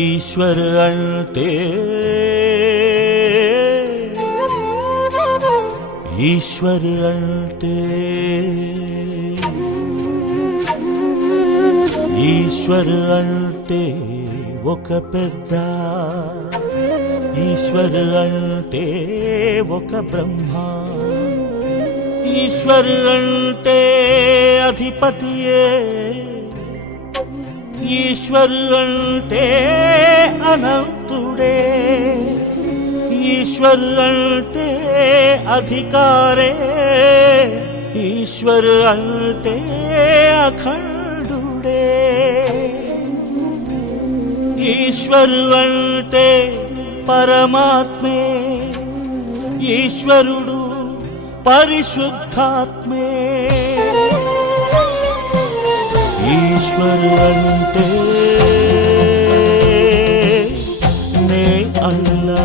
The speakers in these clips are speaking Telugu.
ఈశ్వర్ అంటే ఈశ్వర్ అంటే ఈశ్వర్ అంటే ఒక పెద్ద, ఈశ్వర్ అంటే ఒక బ్రహ్మ, ఈశ్వర్ అంటే అధిపతియే, ఈశ్వర్ అంటే అనంతుడే, ఈశ్వర్ అంటే అధికారే, ఈశ్వర్ అంటే అఖండుడే, ఈశ్వర్ అంటే పరమాత్మే, ఈశ్వరుడు పరిశుద్ధాత్మే, ఈశ్వర్ అంటే నే అల్లా.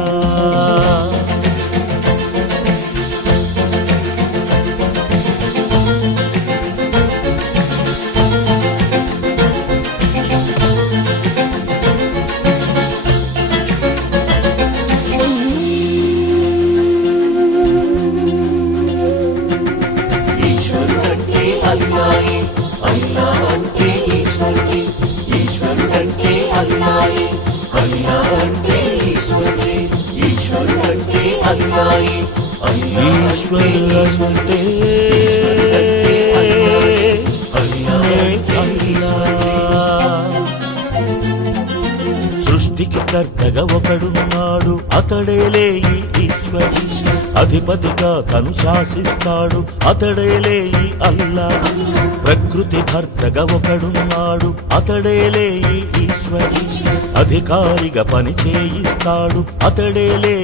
సృష్టికి కర్తగా ఒకడున్నాడు, అతడేలే ఈశ్వర్. అధిపతిగా తను శాసిస్తాడు, అతడేలే అల్లా. ప్రకృతి భర్తగా ఒకడున్నాడు, అతడేలే ఈశ్వర్. అధికారిగా పని చేయిస్తాడు, అతడేలే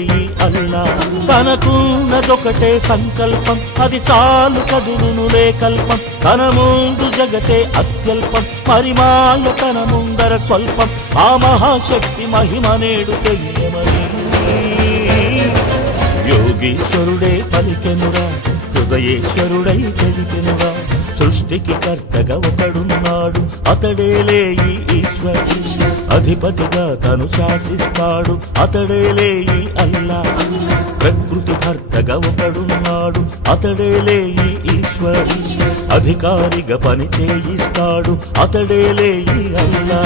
అల్లా. తనకున్నదొకటే సంకల్పం, అది చాలు కదులునులే కల్పం. తన ముందు జగతే అత్యల్పం, మరి మాయ తన ముందర స్వల్పం. ఆ మహాశక్తి మహిమ నేడు తెలియమని యోగీశ్వరుడే పలికెనురా, హృదయేశ్వరుడై తెలికెనురా. సృష్టికి కర్తగా ఒకడున్నాడు, అతడేలే ఈశ్వర్. అధిపతిగా తను శాసిస్తాడు, అతడేలే అల్లా. ప్రకృతి భర్తగా ఒకడున్నాడు, అతడేలే ఈశ్వర్. అధికారిగా పని చేయిస్తాడు, అతడేలే అల్లా.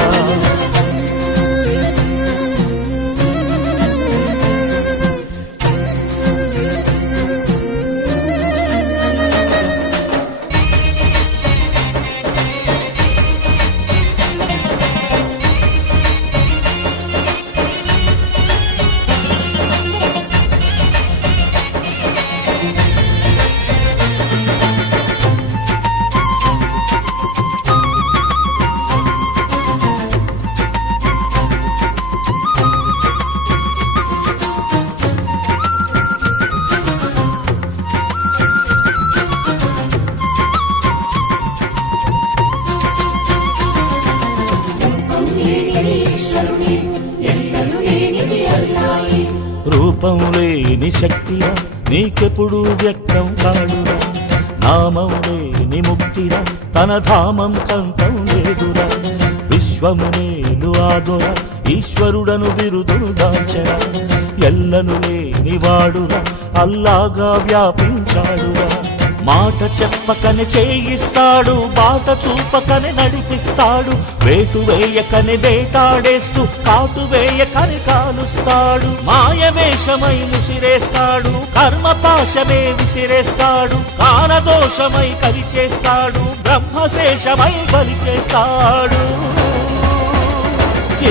రూపం లేని శక్తిరా నీకెప్పుడు వ్యక్తం కాడురా, నామం లేని ముక్తిరా తన ధామం కంతం లేదురా. విశ్వము నేలు ఆదొర ఈశ్వరుడను బిరుదును దాల్చెరా, ఎల్లను లేని వాడురా అల్లాగా వ్యాపించాడురా. మాట చెప్పకనే చేయిస్తాడు, బాట చూపకనే నడిపిస్తాడు. వేటు వేయకనే వేటాడేస్తూ కాటు వేయకనే కాలుస్తాడు. మాయవేషమై ముసిరేస్తాడు, కర్మపాశమే విసిరేస్తాడు. కాలదోషమై కలిచేస్తాడు, బ్రహ్మశేషమై బలి చేస్తాడు.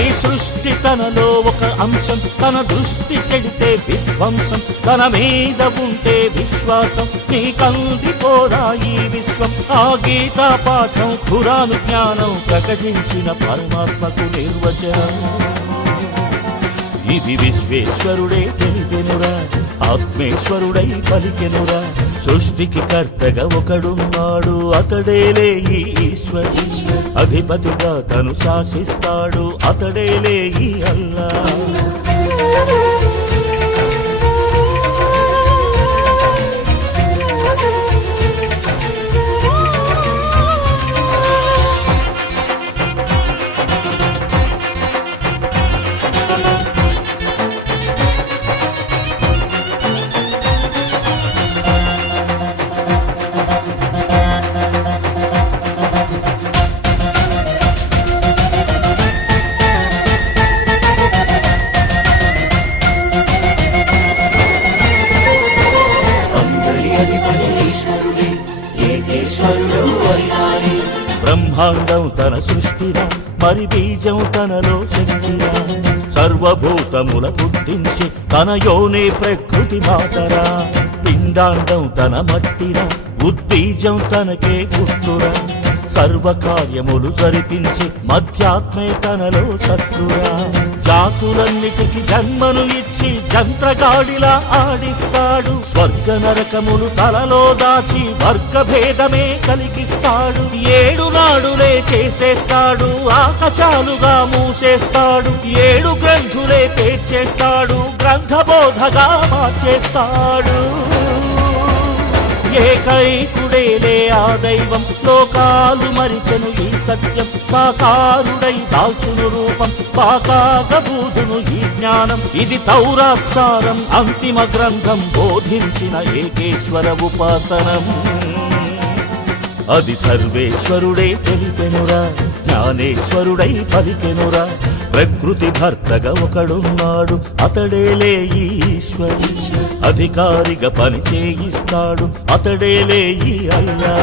ఈ సృష్టి తనలో ఒక అంశం, తన దృష్టి చెడితే విధ్వంసం. తన మీద ఉంటే విశ్వాసం, నీకందిపోదా ఈ విశ్వం. ఆ గీతా పాఠం ఖురాను జ్ఞానం ప్రకటించిన పరమాత్మకు నిర్వచనం. ఇది విశ్వేశ్వరుడే తెలిపెనురా, ఆత్మేశ్వరుడై పలికెనురా. సృష్టికి కర్తగా ఒకడున్నాడు, అతడేలే ఈశ్వర్. అధిపతిగా తను శాసిస్తాడు, అతడేలే అల్లా. ఈశ్వరుడు అల్లాయే. బ్రహ్మాండం తన సృష్టిరా, మరి బీజం తనలో శక్తిరా, సర్వభూతముల పుట్టించి తన యోనే ప్రకృతి మాతరా. పిండాండం తన మట్టిరా, ఉద్బీజం తనకే పుట్టురా, సర్వకార్యములు జరిపించి మధ్యాత్మే తనలో సత్తురా. జాతులన్నిటికి జన్మను ఇచ్చి జంత్రగాడిలా ఆడిస్తాడు, స్వర్గ నరకములు తలలో దాచి వర్గభేదమే కలిగిస్తాడు. 7 నాడులే చేసేస్తాడు, ఆకాశాలుగా మూసేస్తాడు, 7 గ్రంథులే పేర్చేస్తాడు, గ్రంథబోధగా మార్చేస్తాడు. ఏకైకుడేలే ఆ దైవం, లోకాలు మరిచెను ఈ సత్యం, సాకారుడై దాల్చును రూపం, పాకాగబూదును ఈ జ్ఞానం. ఇది తౌరాత్సారం అంతిమ గ్రంథం, బోధించిన ఏకేశ్వర ఉపాసనం. అది సర్వేశ్వరుడే తెలిపెనురా, జ్ఞానేశ్వరుడై పలికెనురా. ప్రకృతి భర్తగా ఒకడున్నాడు, అతడేలే ఈశ్వరు, అధికారిగా పని చేయిస్తాడు, అతడేలే ఈ అల్లా.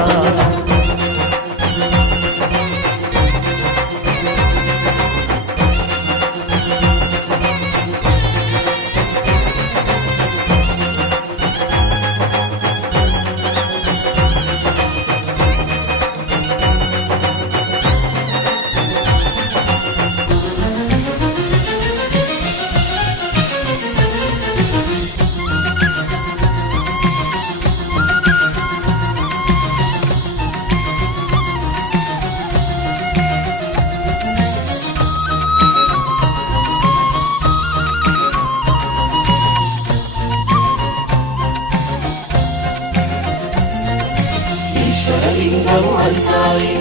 ఈశ్వరలింగము అల్లాయే,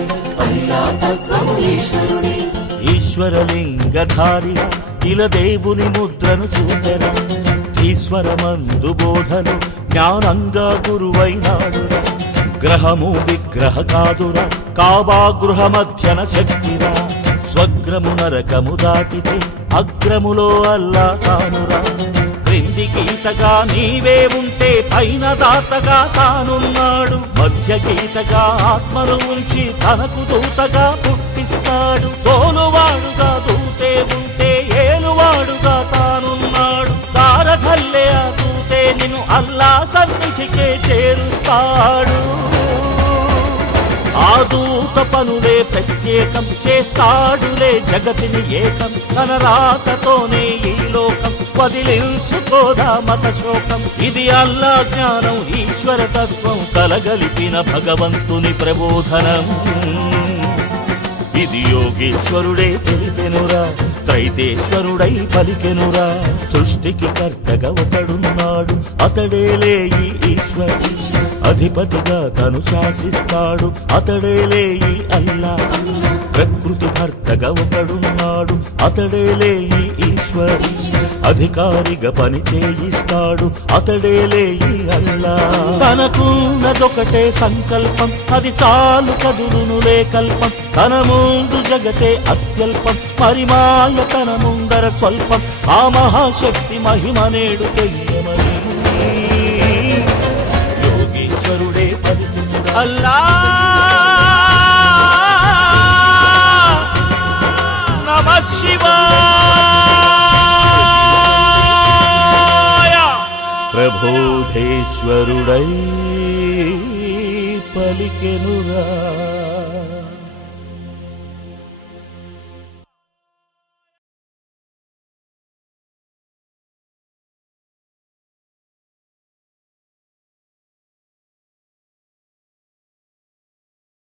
అల్లా తత్వము ఈశ్వరుడే. ఈశ్వరలింగధారి ఇల దేవుని ముద్రను చూపెరా, ఈశ్వరమందు బోధను జ్ఞానంగా గురువైనాడురా. గ్రహము విగ్రహ కాదురా, కాబా గృహ మధ్యన శక్తిరా. స్వగ్రము నరకము దాటితే అగ్రములో అల్లా తానురా. క్రింది గీతగా నీవే ఉంటే పైన దాతగా తానున్నాడు, మధ్య గీతగా ఆత్మను ఉంచి తనకు దూతగా పుట్టిస్తాడు. తోలువాడుగా దూతే ఉంటే ఏలువాడుగా తానున్నాడు, సారథల్లే ఆ దూతే నిన్ను అల్లా సన్నిధికే చేరుస్తాడు. ఆ దూత పనులే ప్రత్యేకం, చేస్తాడులే జగతిని ఏకం. తన రాకతోనే ఈ లోకం వదిలించుకోదా మత శోకం. ఇది అల్లా జ్ఞానం, ఈశ్వర తత్వం కలగలిపిన భగవంతుని ప్రబోధనం. ఇది యోగేశ్వరుడే తెలిపెనురా, త్రైతేశ్వరుడై పలికెనురా. సృష్టికి కర్తగా ఒకడున్నాడు, అతడేలే ఈ ఈశ్వరు, అధిపతిగా తను శాసిస్తాడు, అతడేలే ఈ అల్లా. ప్రకృతి భర్తగా ఒకడున్నాడు, అతడేలే ఈ ఈశ్వర్, అధికారిగా పని చేయిస్తాడు, అతడేలే ఈ అల్లా. తనకున్నదొకటే సంకల్పం, అది చాలు కదులునులే కల్పం. తన ముందు జగతే అత్యల్పం, పరిమాయ తన ముందర స్వల్పం. ఆ మహాశక్తి మహిమ నేడు తెలియమని యోగేశ్వరుడే పలికిన అల్లా. నమః శివాయ. ప్రబోధేశ్వరుడై పలికెనురా.